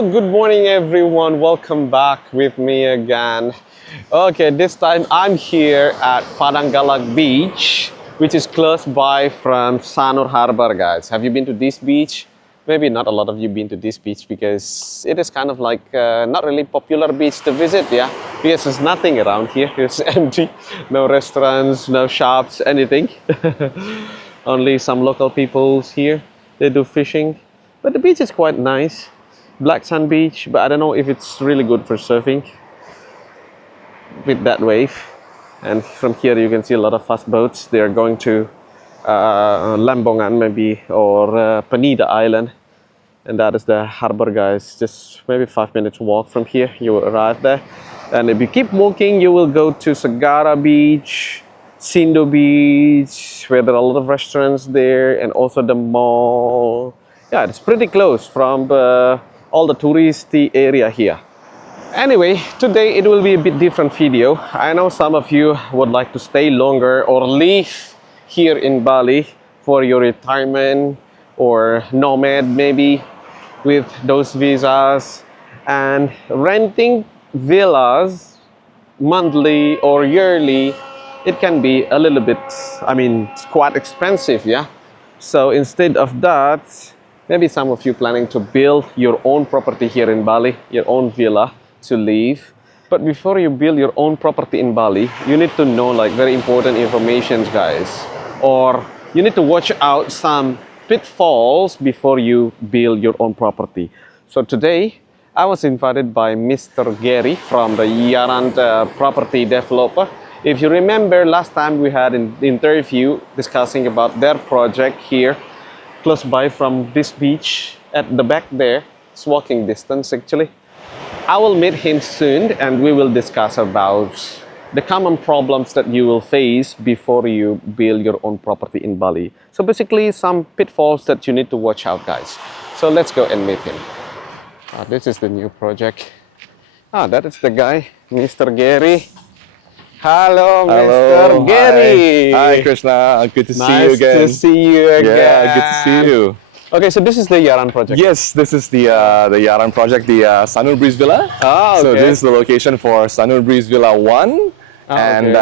Well, good morning everyone. Welcome back with me again. Okay, this time I'm here at Padangalak Beach, which is close by from Sanur Harbor, guys. Have you been to this beach? Maybe not a lot of you been to this beach because it is kind of like not really popular beach to visit, yeah? Because there's nothing around here. It's empty. No restaurants, no shops, anything. Only some local people here. They do fishing. But the beach is quite nice. Black Sand Beach, but I don't know if it's really good for surfing with that wave. And from here you can see a lot of fast boats. They are going to Lambongan maybe, or Penida Island. And that is the harbor, guys. Just maybe 5 minutes walk from here, you will arrive there. And if you keep walking, you will go to Sagara Beach, Sindo Beach, where there are a lot of restaurants there, and also the mall. Yeah, it's pretty close from all the touristy area here. Anyway, today it will be a bit different video. I know some of you would like to stay longer or live here in Bali for your retirement or nomad maybe with those visas, and renting villas monthly or yearly, it can be a little bit, it's quite expensive, yeah? So instead of that, maybe some of you planning to build your own property here in Bali, your own villa to live. But before you build your own property in Bali, you need to know like very important information, guys. Or you need to watch out some pitfalls before you build your own property. So today, I was invited by Mr. Gary from the Yaran property developer. If you remember, last time we had an interview discussing about their project here, close by from this beach at the back there. It's walking distance actually. I will meet him soon and we will discuss about the common problems that you will face before you build your own property in Bali. So basically some pitfalls that you need to watch out, guys. So let's go and meet him. This is the new project. That is the guy, Mr. Gary. Hello, Mr. Gary. Hi, Krishna. Good to see you again. Nice to see you again. Yeah, good to see you. Okay, so this is the Yaran project. Yes, this is the Yaran project, the Sanur Breeze Villa. Okay. So this is the location for Sanur Breeze Villa 1. And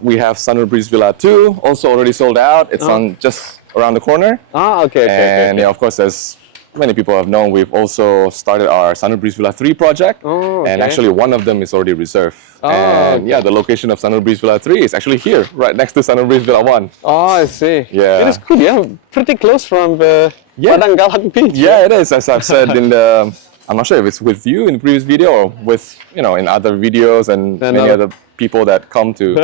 we have Sanur Breeze Villa 2, also already sold out. It's on just around the corner. Okay. And yeah, of course, as many people have known, we've also started our Sanur Breeze Villa 3 project. And actually one of them is already reserved. Yeah, the location of Sanur Breeze Villa 3 is actually here, right next to Sanur Breeze Villa 1. Oh, I see. Yeah. It is good, yeah. Pretty close from the Padangalak Beach. Yeah, it is. As I've said in the, I'm not sure if it's with you in the previous video or with, in other videos and many other people that come to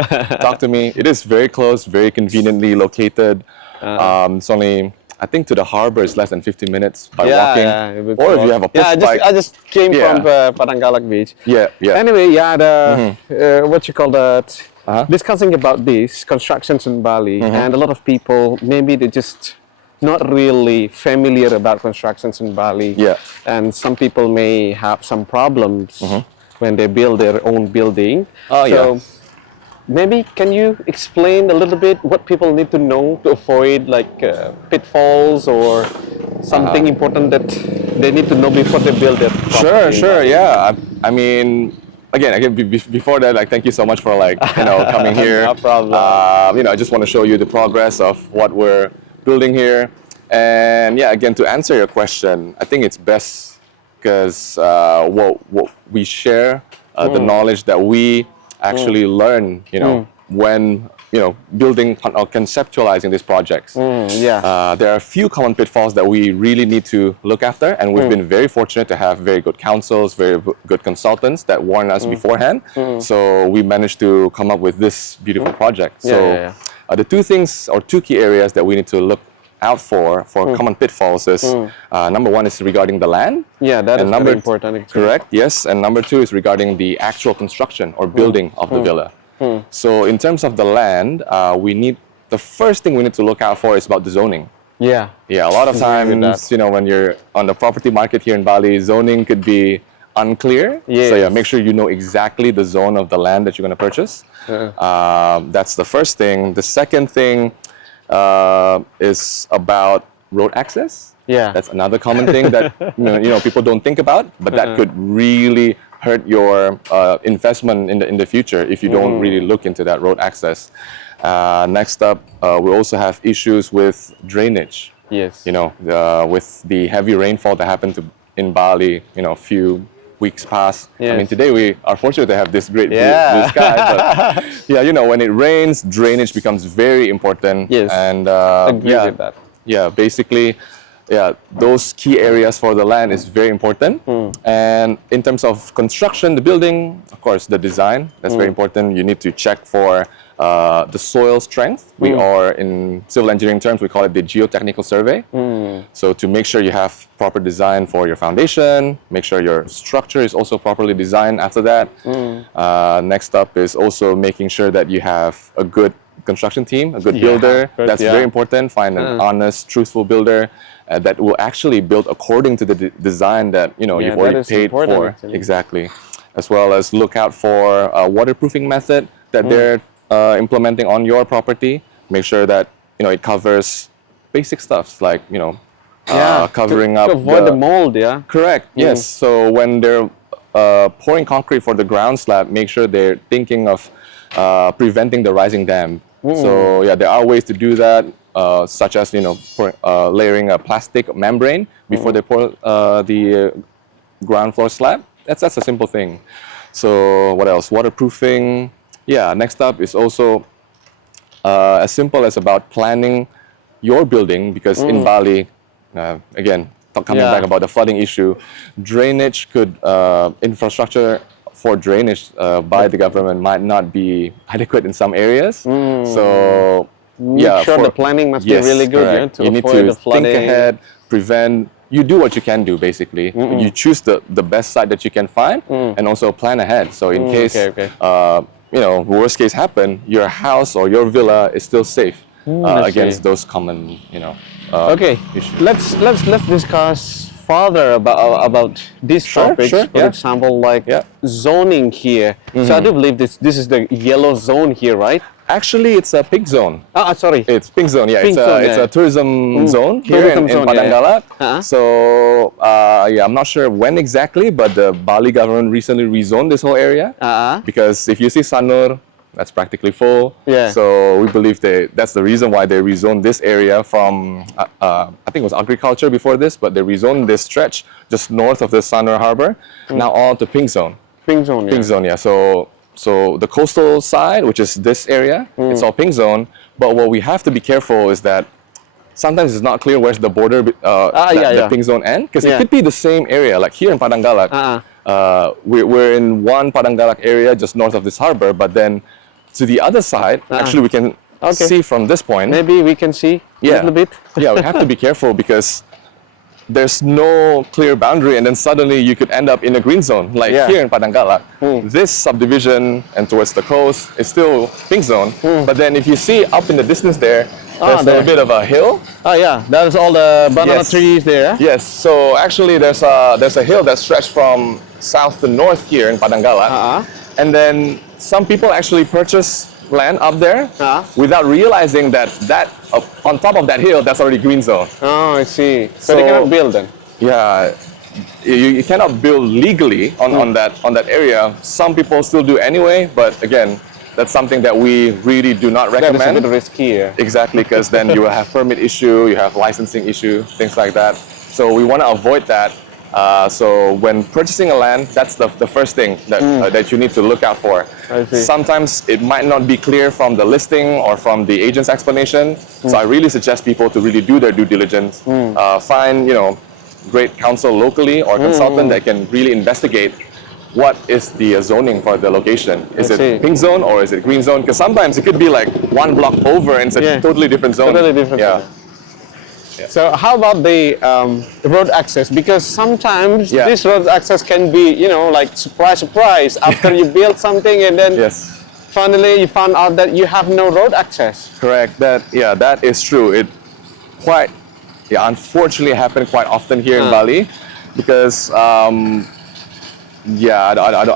talk to me. It is very close, very conveniently located. It's only, I think to the harbor is less than 15 minutes by walking. Or if you have a push bike. I just came from Padangalak Beach. Yeah. Anyway, what you call that? Discussing about these constructions in Bali, and a lot of people, maybe they just not really familiar about constructions in Bali. Yeah. And some people may have some problems when they build their own building. Maybe can you explain a little bit what people need to know to avoid like pitfalls or something important that they need to know before they build their property? Sure, yeah. I mean, again, before that, like, thank you so much for coming here. No problem. I just want to show you the progress of what we're building here. And yeah, again, to answer your question, I think it's best because what we share, the knowledge that we actually learn, when building or conceptualizing these projects. There are a few common pitfalls that we really need to look after, and we've been very fortunate to have very good counsels, very good consultants that warn us beforehand. So we managed to come up with this beautiful project. So the two key areas that we need to look out for common pitfalls is number one is regarding the land. Yeah, that is very important. Correct, yes. And number two is regarding the actual construction or building of the villa. So in terms of the land, the first thing we need to look out for is about the zoning. Yeah, a lot of times, when you're on the property market here in Bali, zoning could be unclear. So yeah, make sure you know exactly the zone of the land that you're going to purchase. That's the first thing. The second thing is about road access. Yeah. That's another common thing that people don't think about, but that could really hurt your investment in the future if you don't really look into that road access. Next up, we also have issues with drainage. Yes. With the heavy rainfall that happened in Bali, a few weeks past. I mean, Yes. today we are fortunate to have this great Yeah. blue sky, but yeah, when it rains, drainage becomes very important. Yes. And Agree yeah, with that. yeah, basically, yeah, those key areas for the land is very important. And in terms of construction, the building, of course, the design, that's very important. You need to check for the soil strength. We are, in civil engineering terms, we call it the geotechnical survey. So to make sure you have proper design for your foundation, make sure your structure is also properly designed after that. Next up is also making sure that you have a good construction team, a good builder. That's very important. Find an honest, truthful builder that will actually build according to the design that you've already paid for. Actually. Exactly. As well as look out for a waterproofing method that they're implementing on your property. Make sure that it covers basic stuff like covering to up avoid the mold. Yeah. Correct. Yes. So when they're pouring concrete for the ground slab, make sure they're thinking of preventing the rising dam. So yeah, there are ways to do that, such as layering a plastic membrane before they pour the ground floor slab. That's a simple thing. So what else? Waterproofing. Yeah. Next up is also as simple as about planning your building, because in Bali, again, coming back about the flooding issue, drainage could infrastructure for drainage by the government might not be adequate in some areas. So Make sure the planning must be really good. To you need avoid to the flooding. think ahead, prevent. You do what you can do, basically. You choose the best site that you can find, and also plan ahead. So in case worst case happen, your house or your villa is still safe against those common issues. Let's discuss further about these topics. For example, like zoning here. So I do believe this is the yellow zone here, right? Actually, it's a pink zone. Sorry. It's pink zone. Yeah, Pink it's zone, a tourism zone here in Padangalak. So I'm not sure when exactly, but the Bali government recently rezoned this whole area because if you see Sanur, that's practically full. Yeah. So we believe that's the reason why they rezoned this area from I think it was agriculture before this, but they rezoned this stretch just north of the Sanur Harbor now all to pink zone. Pink zone. Yeah. Pink zone. Yeah. So the coastal side, which is this area, it's all pink zone. But what we have to be careful is that sometimes it's not clear where's the border, the pink zone end, because it could be the same area. Like here in Padangalak, we're in one Padangalak area just north of this harbor, but then to the other side, actually we can see from this point. Maybe we can see a little bit. Yeah, we have to be careful because there's no clear boundary, and then suddenly you could end up in a green zone, like here in Padangalak. This subdivision and towards the coast is still pink zone, but then if you see up in the distance there's a bit of a hill. There's all the banana trees there. Yes, so actually there's a hill that stretched from south to north here in Padangalak, and then some people actually purchase land up there without realizing that on top of that hill, that's already green zone. Oh, I see. So they cannot build then? Yeah, you cannot build legally on that area. Some people still do anyway, but again, that's something that we really do not recommend. That is a bit riskier. Exactly, because then you will have permit issue, you have licensing issue, things like that. So we want to avoid that. So when purchasing a land, that's the first thing that you need to look out for. I see. Sometimes it might not be clear from the listing or from the agent's explanation. So I really suggest people to really do their due diligence. Find great counsel locally or consultant that can really investigate what is the zoning for the location. Is it pink zone or is it green zone? Because sometimes it could be like one block over and it's a totally different zone. Totally different. Yeah. So how about the road access? Because sometimes this road access can be, like surprise after you build something and then finally you found out that you have no road access. Correct. That is true. It unfortunately happened quite often here in Bali because I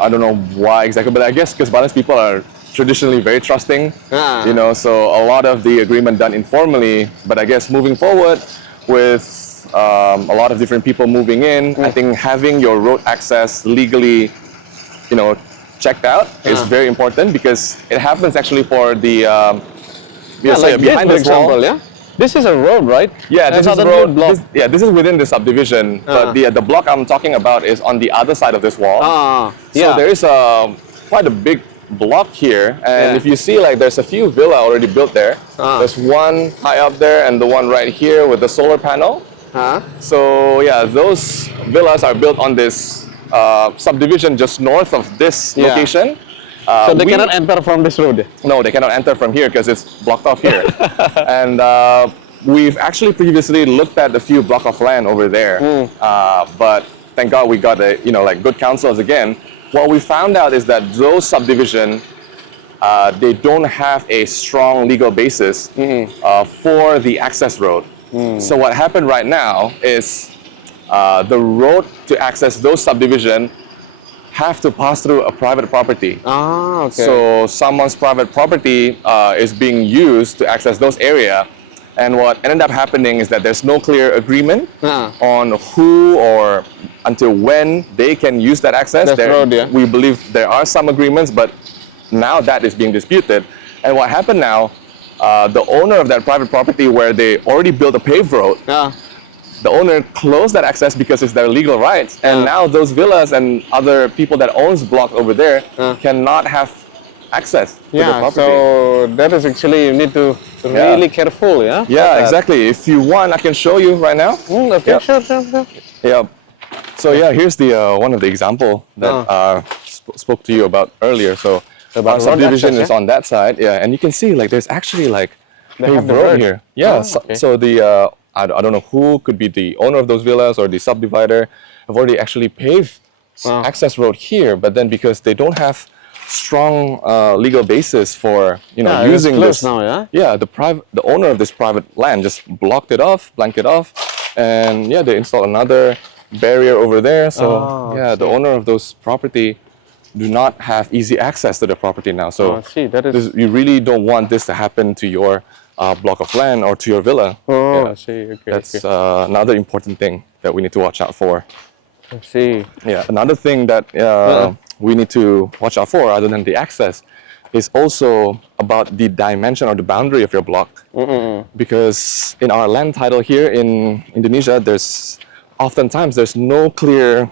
don't know why exactly, but I guess because Balinese people are traditionally very trusting, so a lot of the agreement done informally, but I guess moving forward with a lot of different people moving in, I think having your road access legally, checked out is very important, because it happens actually for the like behind this, for this wall. example, yeah? This is a road, right? Yeah, There's this is other road. block. This is within the subdivision, but the block I'm talking about is on the other side of this wall. So there is quite a big block here, and if you see, like, there's a few villa already built there. There's one high up there, and the one right here with the solar panel. So yeah, those villas are built on this subdivision just north of this location. So they cannot enter from this road? No, they cannot enter from here because it's blocked off here. And we've actually previously looked at a few block of land over there, but thank God we got good counsels again. What we found out is that those subdivision, they don't have a strong legal basis for the access road. So what happened right now is the road to access those subdivision have to pass through a private property. So someone's private property is being used to access those area, and what ended up happening is that there's no clear agreement on who or until when they can use that access. We believe there are some agreements, but now that is being disputed. And what happened now, the owner of that private property where they already built a paved road, the owner closed that access because it's their legal rights, and now those villas and other people that owns block over there cannot have access to the property. So that is actually, you need to really careful, exactly. If you want, I can show you right now. Sure. Yeah. So yeah, here's the one of the example that spoke to you about earlier. So our subdivision is on that side, and you can see, like, there's actually like paved road here. So the I don't know who could be the owner of those villas or the subdivider have already actually paved access road here, but then because they don't have strong legal basis for using this now, the owner of this private land just blanked it off, and they installed another barrier over there. So the owner of those property do not have easy access to the property now. So you really don't want this to happen to your block of land or to your villa. I see. That's another important thing that we need to watch out for. I see. Yeah, another thing that we need to watch out for, other than the access, is also about the dimension or the boundary of your block. Because in our land title here in Indonesia, there's no clear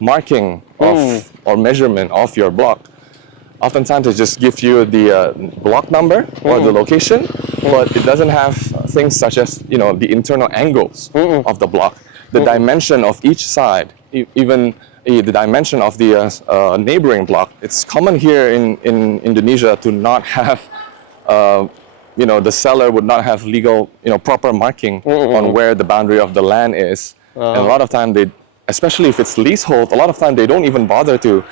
marking of or measurement of your block. Oftentimes it just gives you the block number or the location, but it doesn't have things such as the internal angles of the block, the dimension of each side, even the dimension of the neighboring block. It's common here in Indonesia to not have the seller would not have legal proper marking on where the boundary of the land is. And a lot of time especially if it's leasehold, a lot of time they don't even bother to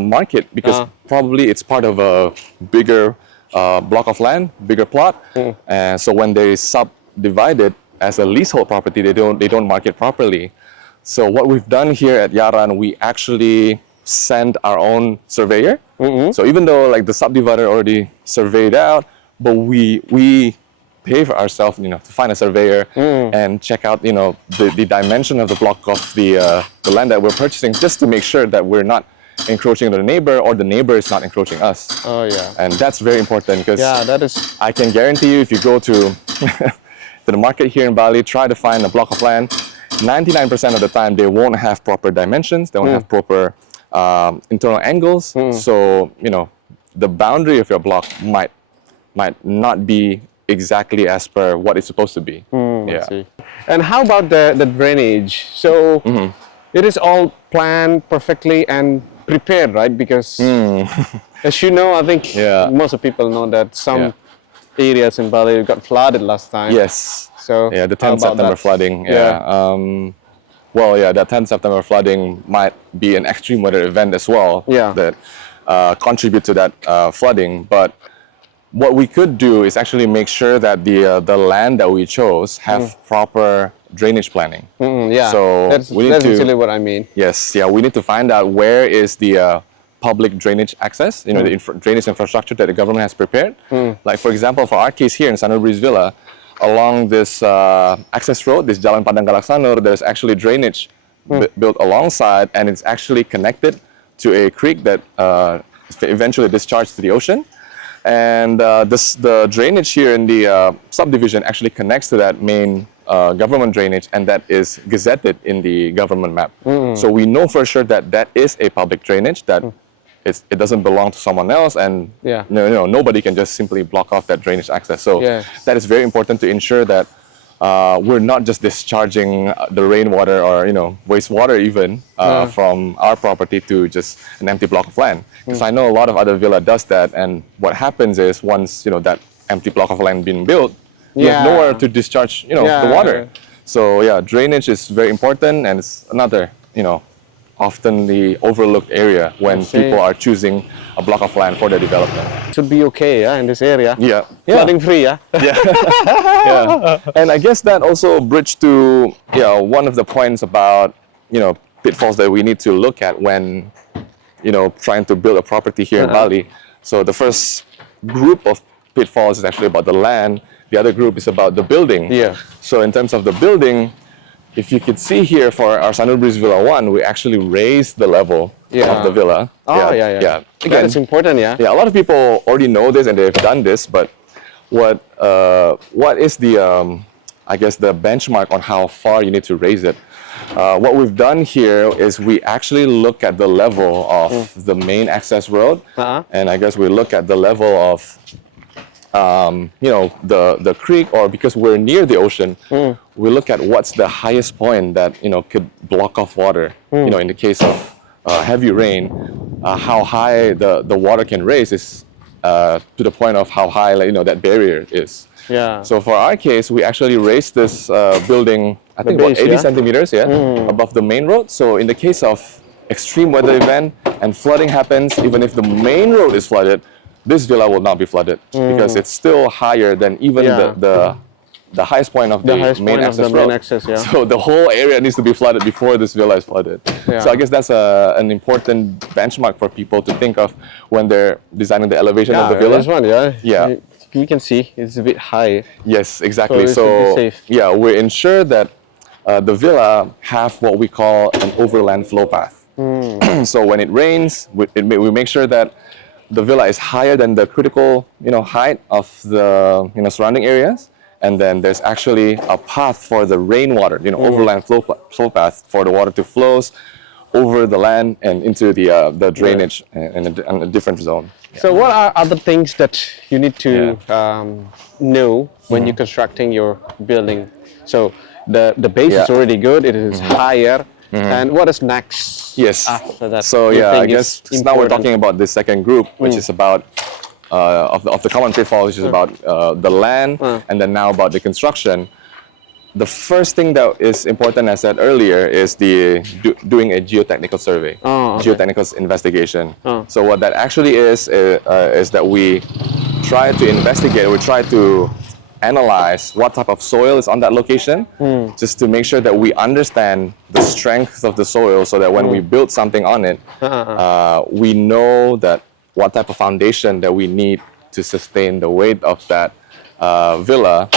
mark it, because probably it's part of a bigger block of land, bigger plot. And so when they subdivide it as a leasehold property, they don't mark it properly. So what we've done here at Yaran, we actually send our own surveyor. So even though like the subdivider already surveyed out, but we pay for ourselves, to find a surveyor and check out, the dimension of the block of the land that we're purchasing, just to make sure that we're not encroaching on the neighbor or the neighbor is not encroaching us. And that's very important, because I can guarantee you, if you go to the market here in Bali, try to find a block of land, 99% of the time they won't have proper dimensions, they won't have proper internal angles. So the boundary of your block might not be exactly as per what it's supposed to be. I see. And how about the drainage? So it is all planned perfectly and prepared, right? Because as you know, I think most of people know that some areas in Bali got flooded last time. Yes. So the 10th September flooding. That 10th September flooding might be an extreme weather event as well that contribute to that flooding. But what we could do is actually make sure that the land that we chose have proper drainage planning. So that's actually what I mean. Yes, we need to find out where is the public drainage access, the drainage infrastructure that the government has prepared. Like for example, for our case here in Sanur Breeze Villa, along this access road, this Jalan Padangalak Sanur, there's actually drainage built alongside, and it's actually connected to a creek that eventually discharged to the ocean. And the drainage here in the subdivision actually connects to that main government drainage, and that is gazetted in the government map. So we know for sure that that is a public drainage, that it doesn't belong to someone else, and nobody can just simply block off that drainage access. So that is very important to ensure that we're not just discharging the rainwater or wastewater even from our property to just an empty block of land. Because I know a lot of other villa does that, and what happens is once that empty block of land being built, you have nowhere to discharge the water. So yeah, drainage is very important, and it's another often the overlooked area when people are choosing a block of land for their development. Should be okay, in this area. Yeah. Flooding free, Yeah. Yeah. And I guess that also bridged to one of the points about pitfalls that we need to look at when trying to build a property here in Bali. So the first group of pitfalls is actually about the land. The other group is about the building. Yeah. So in terms of the building, if you could see here for our Sanur Breeze Villa 1, we actually raised the level of the villa. Oh, yeah. Again, it's important, Yeah, a lot of people already know this and they've done this, but what is the, I guess, the benchmark on how far you need to raise it? What we've done here is we actually look at the level of the main access road, and I guess we look at the level of the creek, or because we're near the ocean, we look at what's the highest point that could block off water. In the case of heavy rain, how high the water can raise is to the point of how high that barrier is. Yeah. So for our case, we actually raised this building, I think base, about 80 centimeters, above the main road. So in the case of extreme weather event and flooding happens, even if the main road is flooded, this villa will not be flooded because it's still higher than even the highest point of the main access road. So the whole area needs to be flooded before this villa is flooded. So I guess that's an important benchmark for people to think of when they're designing the elevation of the villa. This one, Yeah. We can see it's a bit high. Yes, exactly. So it should be safe. Yeah, we ensure that the villa have what we call an overland flow path. So when it rains, we make sure that the villa is higher than the critical height of the surrounding areas, and then there's actually a path for the rainwater, overland flow path for the water to flows over the land and into the drainage in a different zone. So what are other things that you need to know when you're constructing your building? So the base is already good, it is higher, and what is next? Yes. After that, so I guess now we're talking about this second group, which is about of the common pitfall, which is about the land, and then now about the construction. The first thing that is important, as I said earlier, is doing a geotechnical survey, geotechnical investigation. So what that actually is that we try to investigate, we try to analyze what type of soil is on that location, just to make sure that we understand the strength of the soil, so that when we build something on it, we know that what type of foundation that we need to sustain the weight of that villa,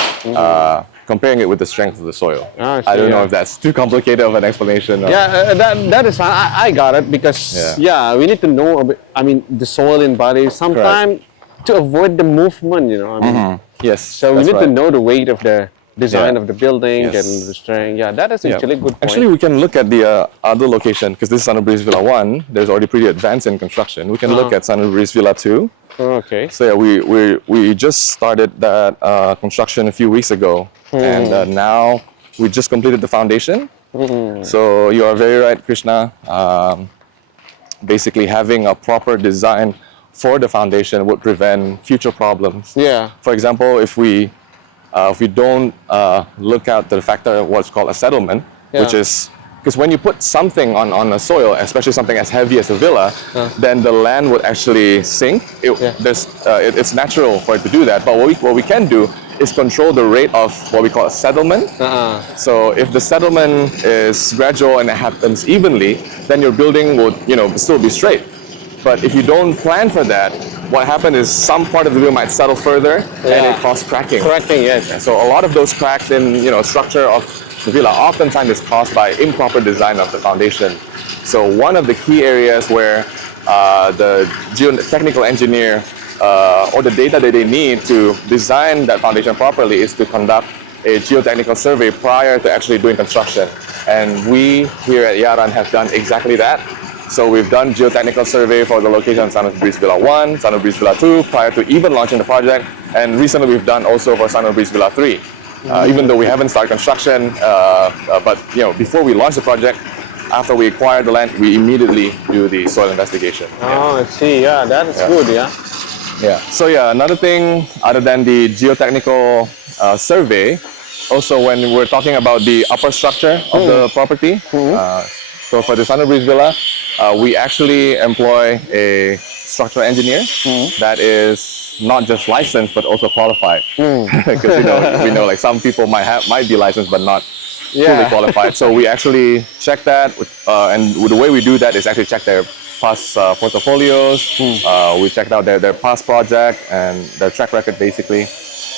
comparing it with the strength of the soil. I don't know if that's too complicated of an explanation. That is fine. I got it, because we need to know a bit, the soil in Bali sometimes to avoid the movement, Yes. So we need to know the weight of the design of the building and the strength. That is actually a good point. Actually, we can look at the other location, because this is Sanur Breeze Villa 1. There's already pretty advanced in construction. We can look at Sanur Breeze Villa 2. Okay. So we just started that construction a few weeks ago, and now we just completed the foundation. So you are very right, Krishna. Basically, having a proper design for the foundation would prevent future problems. For example, if we don't look at the factor of what's called a settlement, which is because when you put something on a soil, especially something as heavy as a villa, then the land would actually sink. It's natural for it to do that. But what we can do is control the rate of what we call a settlement. So if the settlement is gradual and it happens evenly, then your building would still be straight. But if you don't plan for that, what happened is some part of the villa might settle further and it caused cracking. Cracking, yes. And so a lot of those cracks in structure of the villa oftentimes is caused by improper design of the foundation. So one of the key areas where the geotechnical engineer or the data that they need to design that foundation properly is to conduct a geotechnical survey prior to actually doing construction. And we here at Yaran have done exactly that. So we've done geotechnical survey for the location of Sunrise Breeze Villa 1, Sunrise Breeze Villa 2 prior to even launching the project. And recently we've done also for Sunrise Breeze Villa 3. Even though we haven't started construction, but before we launch the project, after we acquire the land, we immediately do the soil investigation. Oh, I see. Yeah, that is good. Yeah. Yeah. So another thing other than the geotechnical survey, also when we're talking about the upper structure of the property, so for the Sunrise Breeze Villa, we actually employ a structural engineer that is not just licensed but also qualified. Because we know like some people might be licensed but not fully qualified. So we actually check that, and the way we do that is actually check their past portfolios. We checked out their past project and their track record basically.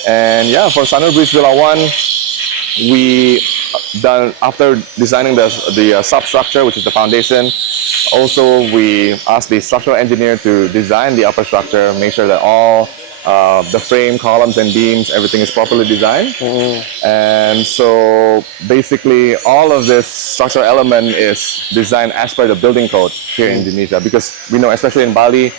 And yeah, for Sunrise Breeze Villa 1, we done after designing the substructure, which is the foundation. Also, we asked the structural engineer to design the upper structure, make sure that all the frame, columns, and beams, everything is properly designed. And so basically, all of this structural element is designed as per the building code here in Indonesia, because we know, especially in Bali,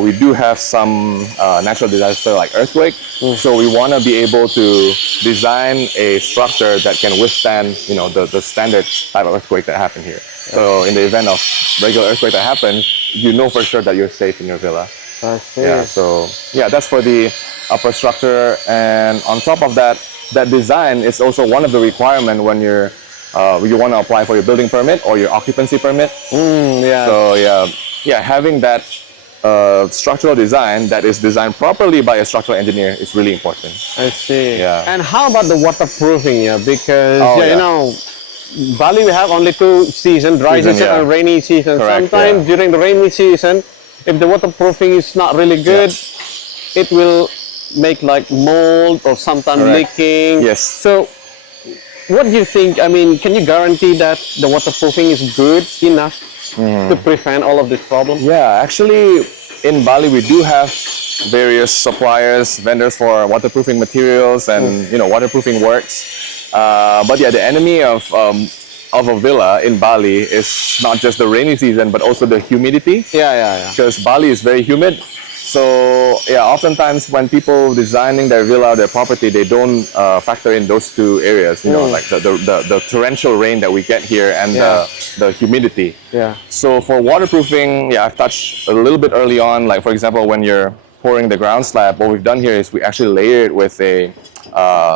we do have some natural disaster like earthquake. So we want to be able to design a structure that can withstand, the standard type of earthquake that happened here. So in the event of regular earthquake that happens, you know for sure that you're safe in your villa. I see. Yeah, so that's for the upper structure. And on top of that, that design is also one of the requirements when you want to apply for your building permit or your occupancy permit. So having that structural design that is designed properly by a structural engineer is really important. I see. Yeah. And how about the waterproofing? Yeah, because Bali we have only two seasons, dry season and rainy season. Correct, Sometimes during the rainy season, if the waterproofing is not really good, it will make like mold or sometimes leaking. Yes. So what do you think? I mean, can you guarantee that the waterproofing is good enough to prevent all of this problem? Yeah, actually in Bali we do have various suppliers, vendors for waterproofing materials and waterproofing works. But the enemy of a villa in Bali is not just the rainy season but also the humidity. Because Bali is very humid. So oftentimes when people designing their villa or their property, they don't factor in those two areas, like the torrential rain that we get here and the humidity. So for waterproofing, I've touched a little bit early on, like for example, when you're pouring the ground slab, what we've done here is we actually layer it with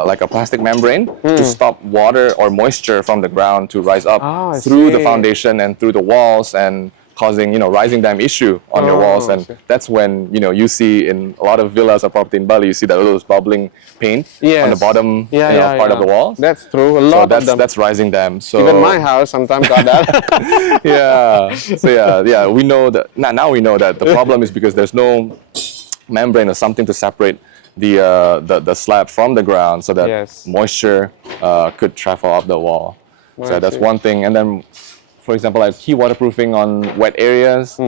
like a plastic membrane to stop water or moisture from the ground to rise up through the foundation and through the walls and causing rising dam issue on your walls. And that's when you see in a lot of villas or property in Bali, you see that those bubbling paint on the bottom part of the wall. That's true. A lot of them. That's rising dam. So even my house sometimes got that. So we know that now we know that the problem is because there's no membrane or something to separate the slab from the ground, so that moisture could travel up the wall. So that's one thing. And then, for example, like key waterproofing on wet areas.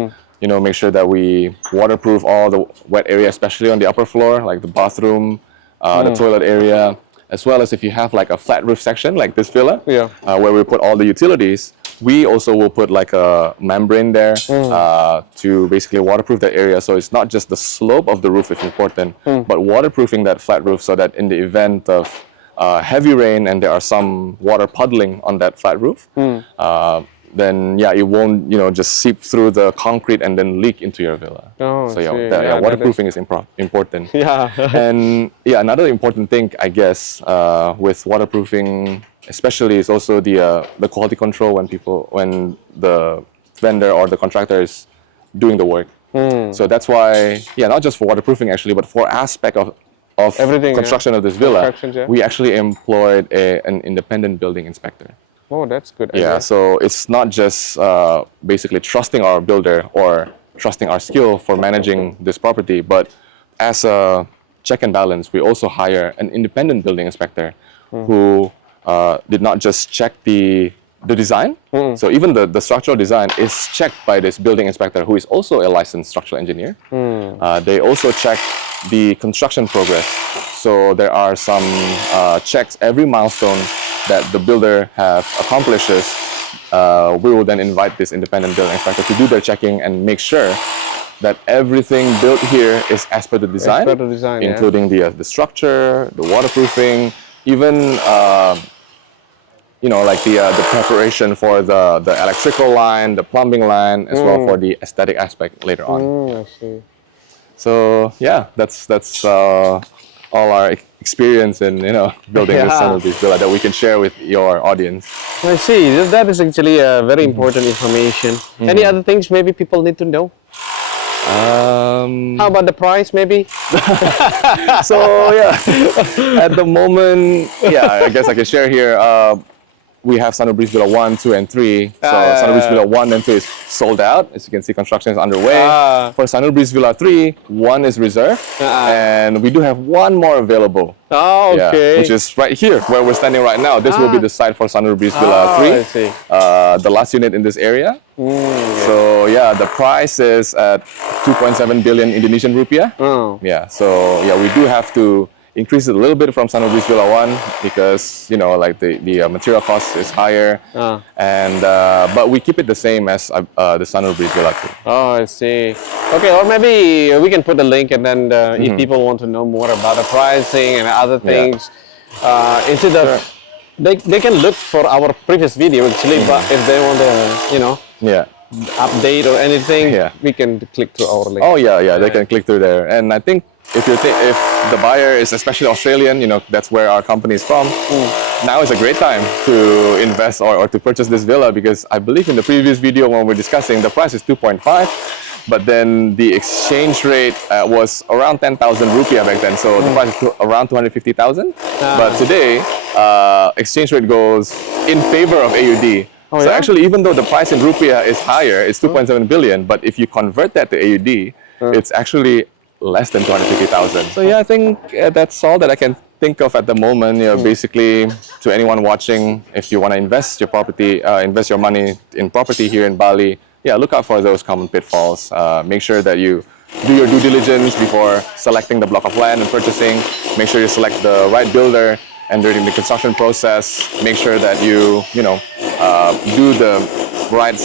Make sure that we waterproof all the wet area, especially on the upper floor, like the bathroom, the toilet area, as well as if you have like a flat roof section, like this villa, where we put all the utilities. We also will put like a membrane there to basically waterproof that area. So it's not just the slope of the roof is important, but waterproofing that flat roof so that in the event of heavy rain and there are some water puddling on that flat roof, then it won't just seep through the concrete and then leak into your villa. So waterproofing is important. And another important thing, I guess, with waterproofing especially is also the quality control when the vendor or the contractor is doing the work. So that's why not just for waterproofing actually, but for aspect of everything, construction of this villa, we actually employed an independent building inspector. Oh, that's good. So it's not just basically trusting our builder or trusting our skill for managing this property. But as a check and balance, we also hire an independent building inspector who did not just check the design. So even the structural design is checked by this building inspector who is also a licensed structural engineer. They also check the construction progress. So there are some checks every milestone that the builder have accomplishes. We will then invite this independent building inspector to do their checking and make sure that everything built here is as per the design, including the structure, the waterproofing, even like the preparation for the electrical line, the plumbing line, as well for the aesthetic aspect later on. I see. So yeah, that's all our experience in building this Sunrise villa that we can share with your audience. I see. That is actually a very important information. Any other things maybe people need to know? How about the price, maybe? So yeah, at the moment, I guess I can share here. We have Sunrise Breeze Villa 1, 2, and 3. So Sunrise Breeze Villa 1 and 3 is sold out. As you can see, construction is underway. For Sunrise Breeze Villa 3, 1 is reserved. And we do have 1 more available. Oh, okay. Which is right here, where we're standing right now. This will be the site for Sunrise Breeze Villa 3. I see. The last unit in this area. So yeah, the price is at 2.7 billion Indonesian rupiah. Yeah, so yeah, we do have to increase it a little bit from Sunrise Breeze Villa 1 because like the material cost is higher, and but we keep it the same as the Sunrise Breeze Villa 2. Oh, I see. Okay, or maybe we can put the link, and then if people want to know more about the pricing and other things, instead of they can look for our previous video actually, but if they want to update or anything, we can click through our link. Oh yeah, they can click through there, and I think if the buyer is especially Australian, that's where our company is from, now is a great time to invest or to purchase this villa, because I believe in the previous video when we're discussing, the price is 2.5, but then the exchange rate was around 10,000 rupiah back then, so the price is around 250,000. But today, exchange rate goes in favor of AUD. So actually, even though the price in rupiah is higher, it's 2.7 billion, but if you convert that to AUD, it's actually less than 250,000. So yeah, I think that's all that I can think of at the moment. Basically, to anyone watching, if you want to invest your property, invest your money in property here in Bali, look out for those common pitfalls. Make sure that you do your due diligence before selecting the block of land and purchasing. Make sure you select the right builder, and during the construction process, make sure that you do the right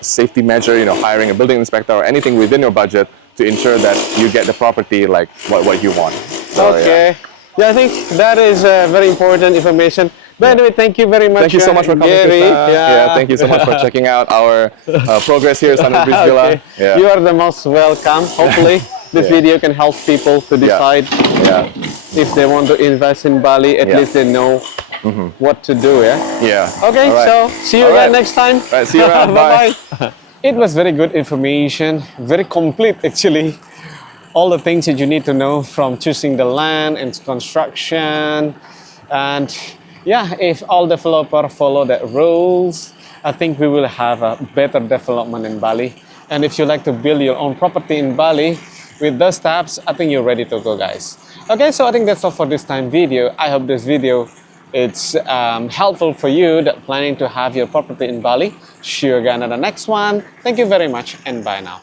safety measure, hiring a building inspector or anything within your budget to ensure that you get the property like what you want. So, okay. I think that is very important information. But anyway, thank you very much. Thank you so much for coming, Gary. Thank you so much for checking out our progress here at Sunrise Breeze Villa. You are the most welcome. Hopefully, this video can help people to decide if they want to invest in Bali. At least they know what to do. Okay, so see you again next time. See you around. Bye. It was very good information, very complete actually. All the things that you need to know from choosing the land and construction. And if all developers follow that rules, I think we will have a better development in Bali. And if you like to build your own property in Bali with those steps, I think you're ready to go, guys. Okay, so I think that's all for this time video. I hope this video it's helpful for you that planning to have your property in Bali. See you again at the next one. Thank you very much and bye now.